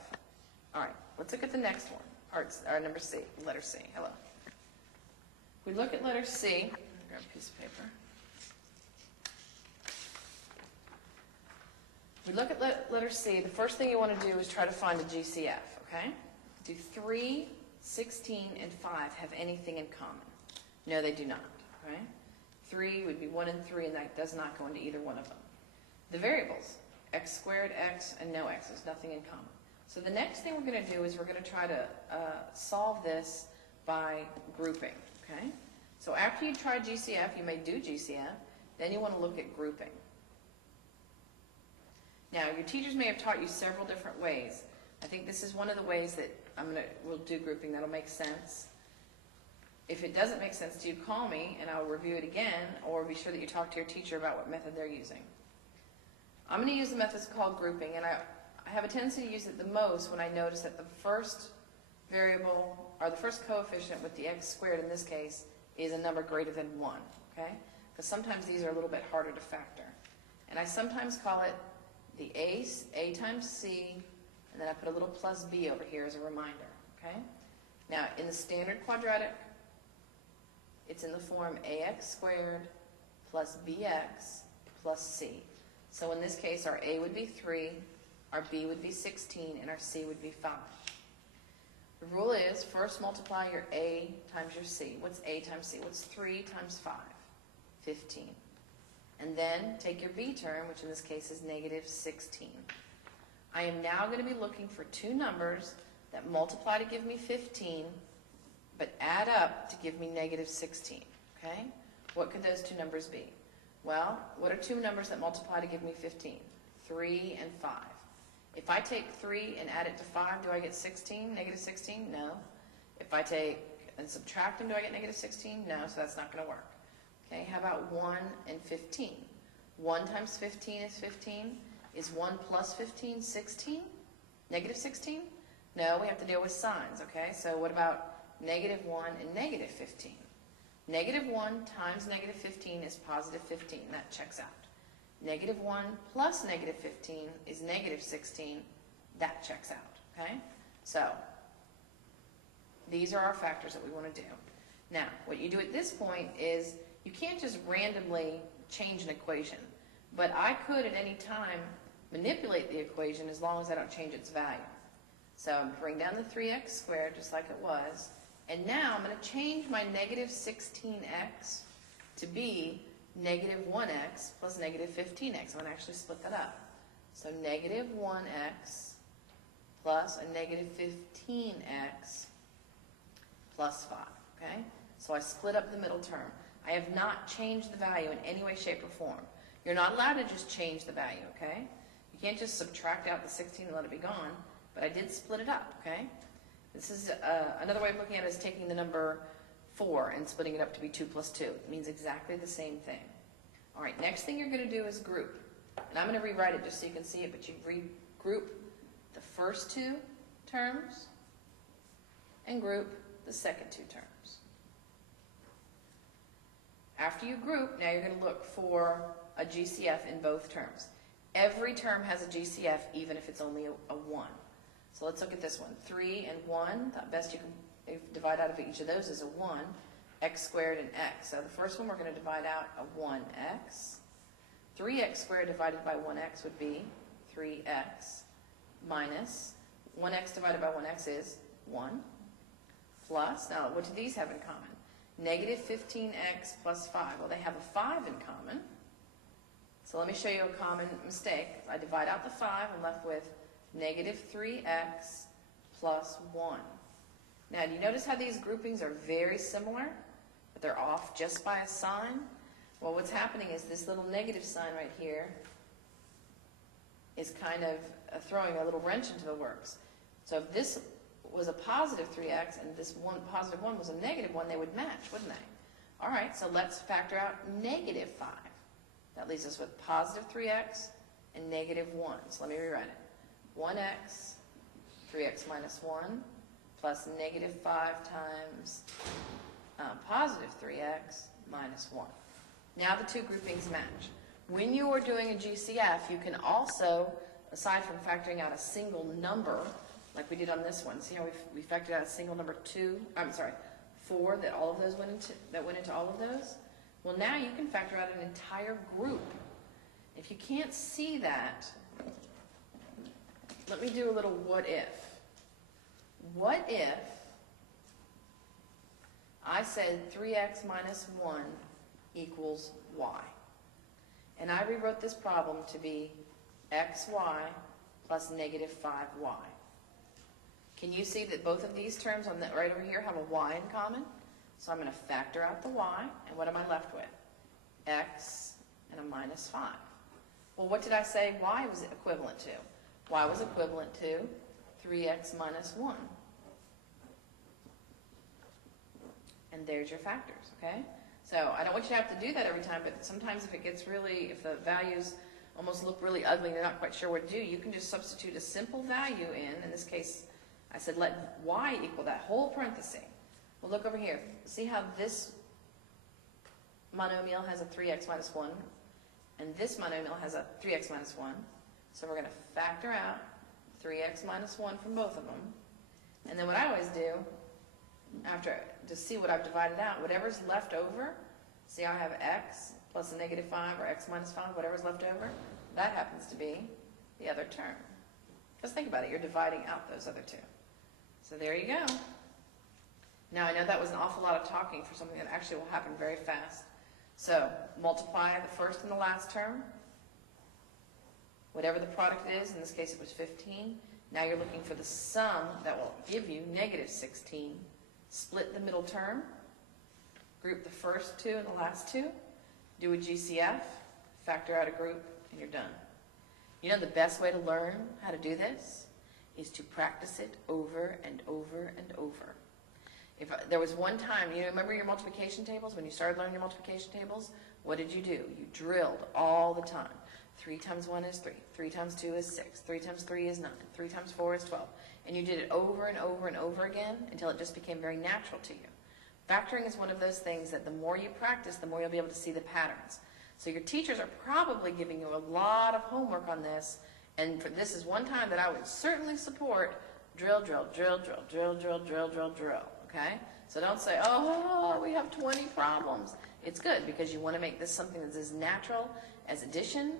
All right, let's look at the next one. Number C, letter C. Hello. We look at letter C. Grab a piece of paper. We look at letter C. The first thing you want to do is try to find a GCF, okay? Do 3, 16, and 5 have anything in common? No, they do not, okay? 3 would be 1 and 3, and that does not go into either one of them. The variables, x squared, x, and no x, there's nothing in common. So the next thing we're going to do is we're going to try to solve this by grouping, okay? So after you try GCF, you may do GCF, then you want to look at grouping. Now, your teachers may have taught you several different ways. I think this is one of the ways that we'll do grouping that'll make sense. If it doesn't make sense to you, call me and I'll review it again, or be sure that you talk to your teacher about what method they're using. I'm going to use the method called grouping, and I have a tendency to use it the most when I notice that the first variable, or the first coefficient with the x squared in this case, is a number greater than 1, okay? Because sometimes these are a little bit harder to factor. And I sometimes call it the a times c, and then I put a little plus b over here as a reminder, okay? Now, in the standard quadratic, it's in the form ax squared plus bx plus c. So in this case, our a would be 3, our b would be 16, and our c would be 5. The rule is, first multiply your a times your c. What's a times c? What's 3 times 5? 15. And then take your b term, which in this case is negative 16. I am now going to be looking for two numbers that multiply to give me 15, but add up to give me negative 16, okay? What could those two numbers be? Well, what are two numbers that multiply to give me 15? 3 and 5. If I take 3 and add it to 5, do I get 16, negative 16? No. If I take and subtract them, do I get negative 16? No, so that's not going to work. Okay, how about 1 and 15? 1 times 15 is 15. Is 1 plus 15 16? Negative 16? No, we have to deal with signs, okay? So what about negative 1 and negative 15? Negative 1 times negative 15 is positive 15. That checks out. Negative 1 plus negative 15 is negative 16. That checks out, okay? So these are our factors that we want to do. Now, what you do at this point is you can't just randomly change an equation, but I could at any time manipulate the equation as long as I don't change its value. So bring down the 3x squared just like it was, and now I'm going to change my negative 16x to be negative 1x plus negative 15x. I'm going to actually split that up. So negative 1x plus a negative 15x plus 5, okay? So I split up the middle term. I have not changed the value in any way, shape, or form. You're not allowed to just change the value, okay? You can't just subtract out the 16 and let it be gone, but I did split it up, okay? This is another way of looking at it is taking the number 4 and splitting it up to be 2 plus 2. It means exactly the same thing. All right, next thing you're going to do is group. And I'm going to rewrite it just so you can see it, but you regroup the first two terms and group the second two terms. After you group, now you're going to look for a GCF in both terms. Every term has a GCF, even if it's only a 1. So let's look at this one. 3 and 1, the best you can divide out of each of those is a 1, x squared and x. So the first one we're going to divide out a 1x. 3x squared divided by 1x would be 3x minus 1x divided by 1x is 1, plus, now what do these have in common? Negative 15x plus 5. Well, they have a 5 in common. So let me show you a common mistake. I divide out the 5, I'm left with negative 3x plus 1. Now, do you notice how these groupings are very similar, but they're off just by a sign? Well, what's happening is this little negative sign right here is kind of throwing a little wrench into the works. So if this was a positive 3x and this one positive 1 was a negative 1, they would match, wouldn't they? All right, so let's factor out negative 5. That leaves us with positive 3x and negative 1. So let me rewrite it. 1x, 3x minus 1, plus negative 5 times positive 3x minus 1. Now the two groupings match. When you are doing a GCF, you can also, aside from factoring out a single number, like we did on this one, see how we factored out a single number 4, that all of those went into all of those? Well, now you can factor out an entire group. If you can't see that, let me do a little what if. What if I said 3x minus 1 equals y? And I rewrote this problem to be xy plus negative 5y. Can you see that both of these terms on that right over here have a y in common? So I'm going to factor out the y, and what am I left with? X and a minus 5. Well, what did I say y was equivalent to? Y was equivalent to 3x minus 1. And there's your factors, okay? So I don't want you to have to do that every time, but sometimes if it gets really, if the values almost look really ugly and you're not quite sure what to do, you can just substitute a simple value in this case, I said let y equal that whole parenthesis. Well, look over here. See how this monomial has a 3x minus 1, and this monomial has a 3x minus 1. So we're going to factor out 3x minus 1 from both of them. And then what I always do, after to see what I've divided out, whatever's left over, see how I have x plus a negative 5 or x minus 5, whatever's left over, that happens to be the other term. Just think about it. You're dividing out those other two. So there you go. Now, I know that was an awful lot of talking for something that actually will happen very fast. So multiply the first and the last term. Whatever the product is, in this case it was 15. Now you're looking for the sum that will give you negative 16. Split the middle term. Group the first two and the last two. Do a GCF. Factor out a group, and you're done. You know the best way to learn how to do this is to practice it over and over and over. If there was one time, you remember your multiplication tables? When you started learning your multiplication tables, what did you do? You drilled all the time. 3 times 1 is 3. 3 times 2 is 6. 3 times 3 is 9. 3 times 4 is 12. And you did it over and over and over again until it just became very natural to you. Factoring is one of those things that the more you practice, the more you'll be able to see the patterns. So your teachers are probably giving you a lot of homework on this, and this is one time that I would certainly support drill, drill, drill, drill, drill, drill, drill, drill, drill. Okay? So don't say, oh, we have 20 problems. It's good because you want to make this something that's as natural as addition,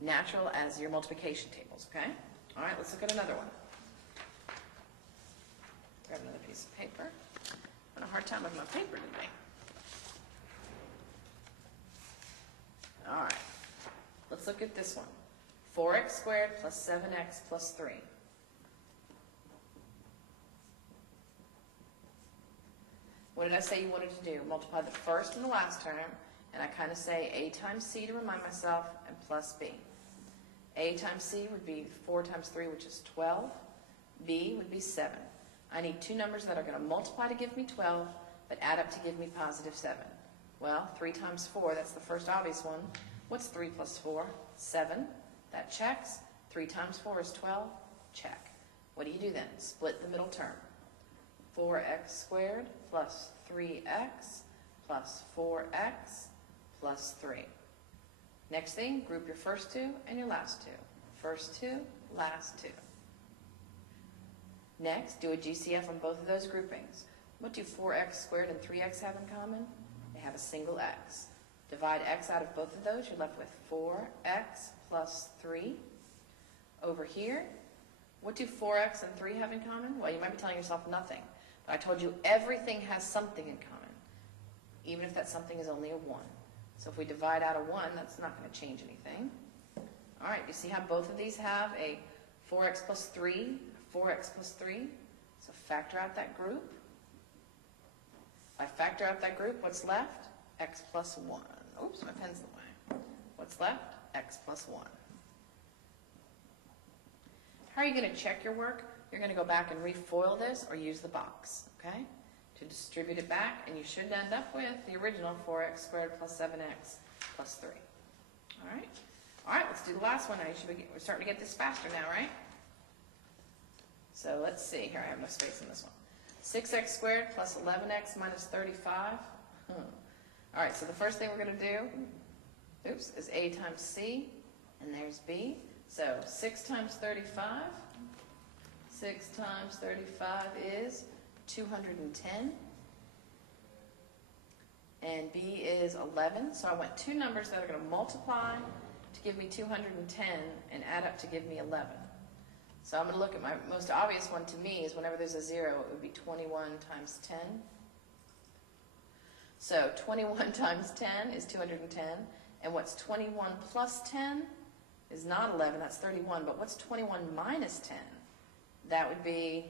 natural as your multiplication tables. Okay? All right, let's look at another one. Grab another piece of paper. I'm having a hard time with my paper today. All right, let's look at this one. 4x squared plus 7x plus 3. What did I say you wanted to do? Multiply the first and the last term, and I kind of say a times c to remind myself, and plus b. A times c would be 4 times 3, which is 12. B would be 7. I need two numbers that are going to multiply to give me 12, but add up to give me positive 7. Well, 3 times 4, that's the first obvious one. What's 3 plus 4? 7. That checks. 3 times 4 is 12. Check. What do you do then? Split the middle term. 4x squared plus 3x plus 4x plus 3. Next thing, group your first two and your last two. First two, last two. Next, do a GCF on both of those groupings. What do 4x squared and 3x have in common? They have a single x. Divide x out of both of those, you're left with 4x plus 3. Over here, what do 4x and 3 have in common? Well, you might be telling yourself nothing. I told you everything has something in common, even if that something is only a 1. So if we divide out a 1, that's not going to change anything. All right, you see how both of these have a 4x plus 3, 4x plus 3? So factor out that group. If I factor out that group, what's left? X plus 1. Oops, my pen's in the way. What's left? X plus 1. How are you going to check your work? You're going to go back and refoil this or use the box, okay? To distribute it back, and you should end up with the original 4x squared plus 7x plus 3. All right? All right, let's do the last one now. We're starting to get this faster now, right? So let's see. Here, I have no space in this one. 6x squared plus 11x minus 35. All right, so the first thing we're going to do, is a times c, and there's b. So 6 times 35. 6 times 35 is 210. And b is 11. So I want two numbers that are going to multiply to give me 210 and add up to give me 11. So I'm going to look at my most obvious one to me is whenever there's a 0, it would be 21 times 10. So 21 times 10 is 210. And what's 21 plus 10 is not 11, that's 31. But what's 21 minus 10? That would be,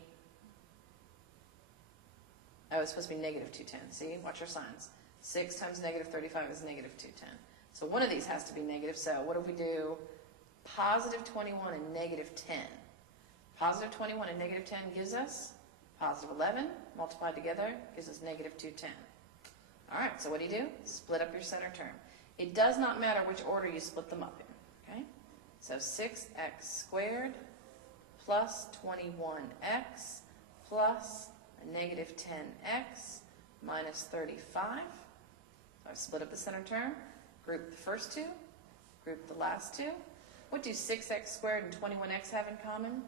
oh, it's supposed to be negative 210. See, watch your signs. 6 times negative 35 is negative 210. So one of these has to be negative. So what if we do positive 21 and negative 10? Positive 21 and negative 10 gives us positive 11. Multiplied together gives us negative 210. All right, so what do? Split up your center term. It does not matter which order you split them up in, okay? So 6x squared plus 21x plus a negative 10x minus 35. So I've split up the center term, group the first two, group the last two. What do 6x squared and 21x have in common?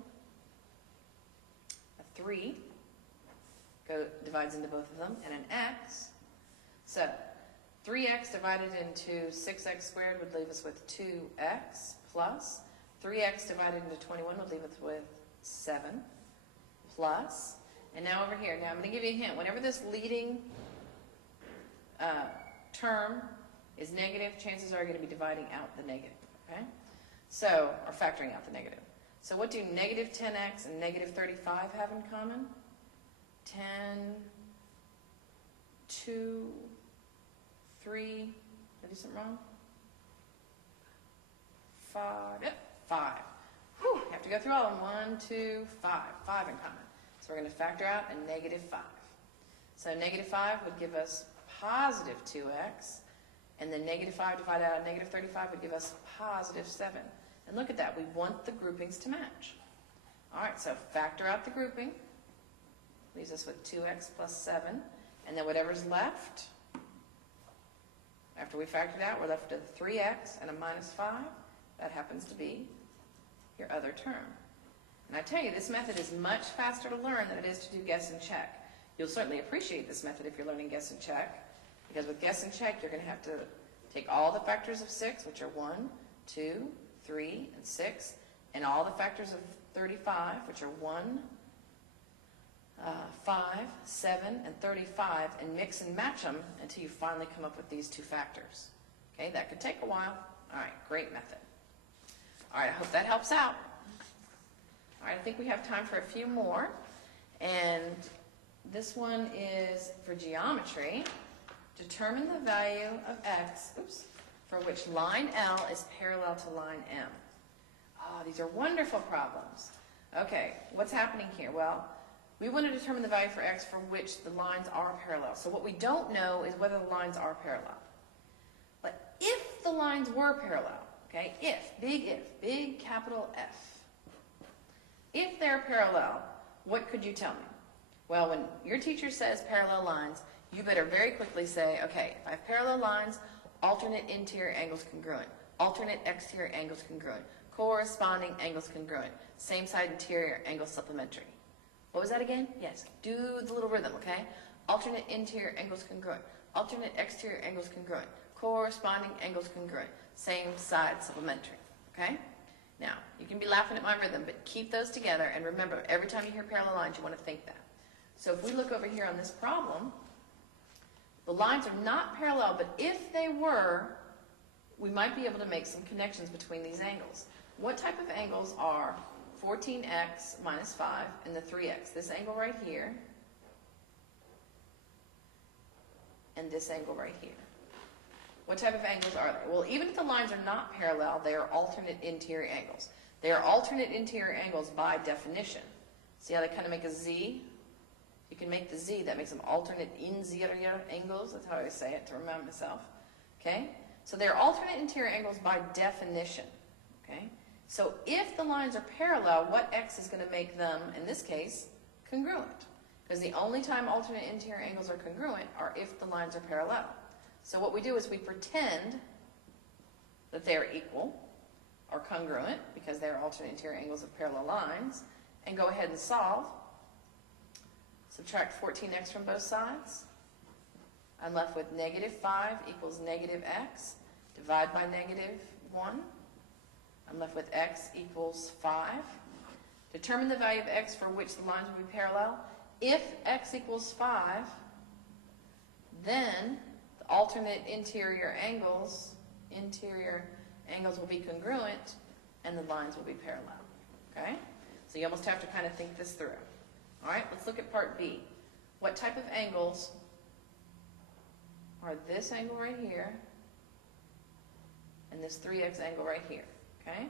A 3 divides into both of them, and an x. So 3x divided into 6x squared would leave us with 2x plus 3x divided into 21 would leave us with 7 plus, and now over here, now I'm going to give you a hint. Whenever this leading term is negative, chances are you're going to be dividing out the negative, okay? So, or factoring out the negative. So what do negative 10x and negative 35 have in common? 10, 2, 3, did I do something wrong? 5, yep, 5. Whew, you have to go through all of them. 1, 2, 5. 5 in common. So we're going to factor out a negative 5. So negative 5 would give us positive 2x, and then negative 5 divided out of negative 35 would give us positive 7. And look at that. We want the groupings to match. All right, so factor out the grouping. Leaves us with 2x plus 7. And then whatever's left, after we factored out, we're left with 3x and a minus 5. That happens to be your other term. And I tell you, this method is much faster to learn than it is to do guess and check. You'll certainly appreciate this method if you're learning guess and check, because with guess and check, you're going to have to take all the factors of 6, which are 1, 2, 3, and 6, and all the factors of 35, which are 1, 5, 7, and 35, and mix and match them until you finally come up with these two factors. Okay, that could take a while. All right, great method. All right, I hope that helps out. All right, I think we have time for a few more. And this one is for geometry. Determine the value of x, for which line L is parallel to line M. Oh, these are wonderful problems. Okay, what's happening here? Well, we want to determine the value for x for which the lines are parallel. So what we don't know is whether the lines are parallel. But if the lines were parallel, okay, big capital F. If they're parallel, what could you tell me? Well, when your teacher says parallel lines, you better very quickly say, okay, if I have parallel lines, alternate interior angles congruent, alternate exterior angles congruent, corresponding angles congruent, same side interior angles supplementary. What was that again? Yes, do the little rhythm, okay? Alternate interior angles congruent, alternate exterior angles congruent, corresponding angles congruent, same side supplementary, okay? Now, you can be laughing at my rhythm, but keep those together, and remember, every time you hear parallel lines, you want to think that. So if we look over here on this problem, the lines are not parallel, but if they were, we might be able to make some connections between these angles. What type of angles are 14x minus 5 and the 3x? This angle right here and this angle right here. What type of angles are they? Well, even if the lines are not parallel, they are alternate interior angles. They are alternate interior angles by definition. See how they kind of make a Z? You can make the Z, that makes them alternate interior angles. That's how I always say it to remind myself. Okay? So they're alternate interior angles by definition. Okay? So if the lines are parallel, what x is going to make them, in this case, congruent? Because the only time alternate interior angles are congruent are if the lines are parallel. So what we do is we pretend that they're equal or congruent, because they're alternate interior angles of parallel lines, and go ahead and solve. Subtract 14x from both sides. I'm left with negative 5 equals negative x. Divide by negative 1. I'm left with x equals 5. Determine the value of x for which the lines will be parallel. If x equals 5, then the alternate interior angles will be congruent and the lines will be parallel. Okay? So you almost have to kind of think this through. All right, let's look at part B. What type of angles are this angle right here and this 3x angle right here? Okay?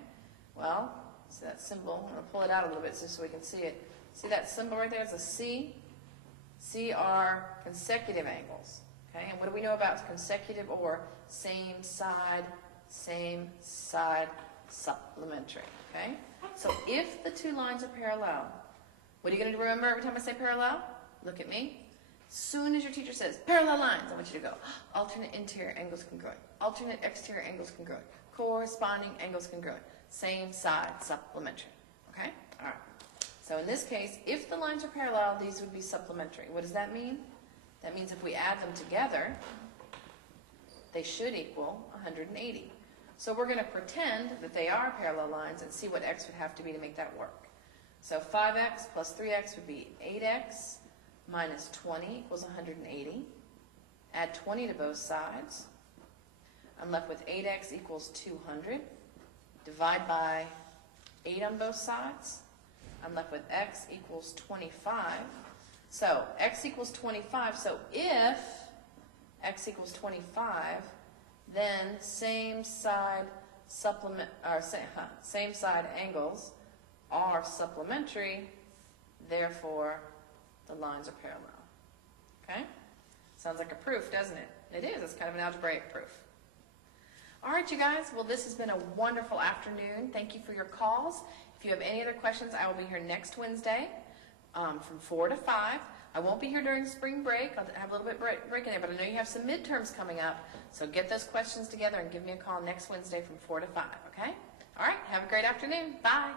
Well, see that symbol? I'm going to pull it out a little bit just so we can see it. See that symbol right there? It's a C. C are consecutive angles. Okay? And what do we know about consecutive or same side supplementary? Okay? So if the two lines are parallel, what are you going to remember every time I say parallel? Look at me. As soon as your teacher says parallel lines, I want you to go alternate interior angles congruent, alternate exterior angles congruent, corresponding angles congruent, same side supplementary. Okay? All right. So in this case, if the lines are parallel, these would be supplementary. What does that mean? That means if we add them together, they should equal 180. So we're going to pretend that they are parallel lines and see what x would have to be to make that work. So 5x plus 3x would be 8x minus 20 equals 180. Add 20 to both sides. I'm left with 8x equals 200. Divide by 8 on both sides. I'm left with x equals 25. So x equals 25. So if x equals 25, then same side angles are supplementary, therefore the lines are parallel. Okay? Sounds like a proof, doesn't it? It is. It's kind of an algebraic proof. All right, you guys. Well, this has been a wonderful afternoon. Thank you for your calls. If you have any other questions, I will be here next Wednesday from 4 to 5. I won't be here during spring break. I'll have a little bit break in there, but I know you have some midterms coming up, so get those questions together and give me a call next Wednesday from 4 to 5, okay? All right, have a great afternoon. Bye.